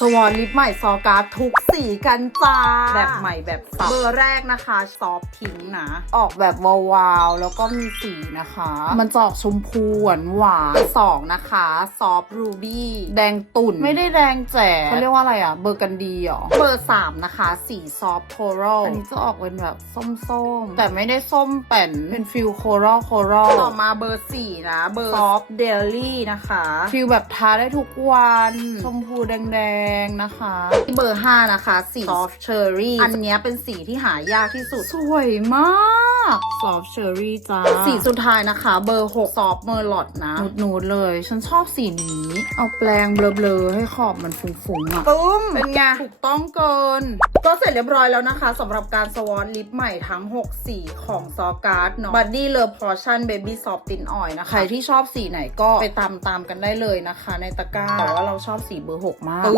สวอนลิปใหม่ซอการ์ดทุกสีกันจ้า แบบใหม่แบบสับเบอร์แรกนะคะซอฟพิงค์นะ ออกแบบวาวๆ แล้วก็มีสีนะคะ มันจะออกชมพูหวานหวานๆสองนะคะ ซอฟรูบี้แดงตุ่น ไม่ได้แดงแจ๋เขาเรียกว่าอะไรอะเบอร์กันดีเหรอ เบอร์สามนะคะ สีซอฟโคโรลอันนี้จะออกเป็นแบบส้มๆ แต่ไม่ได้ส้มแป่นเป็นฟิลโคโรลโคโรลต่อมาเบอร์สี่นะเบอร์ซอฟเดลี่นะคะฟิลแบบทาได้ทุกวันชมพูแดงๆนะคะที่เบอร์ 5 นะคะ สีซอฟเชอร์รี่อันเนี้ยเป็นสีที่หายากที่สุด สวยมากซอฟเชอร์รี่จ้า สีสุดท้ายนะคะ เบอร์6ซอฟเมอร์ลอดนะนูดๆเลย ฉันชอบสีนี้ เอาแปรงเบลอๆให้ขอบมันฟุ้งๆอะปึ้ม เป็นไง ถูกต้องเกิน ก็เสร็จเรียบร้อยแล้วนะคะสำหรับการสวอตลิปใหม่ทั้ง 6 สีของซอการ์ดเนาะบัดดี้เลอพอชั่นเบบี้ซอฟตินออยนะคะใครที่ชอบสีไหนก็ไปตามตามๆกันได้เลยนะคะ ในตะกร้าแต่ว่าเราชอบสีเบอร์ 6 มาก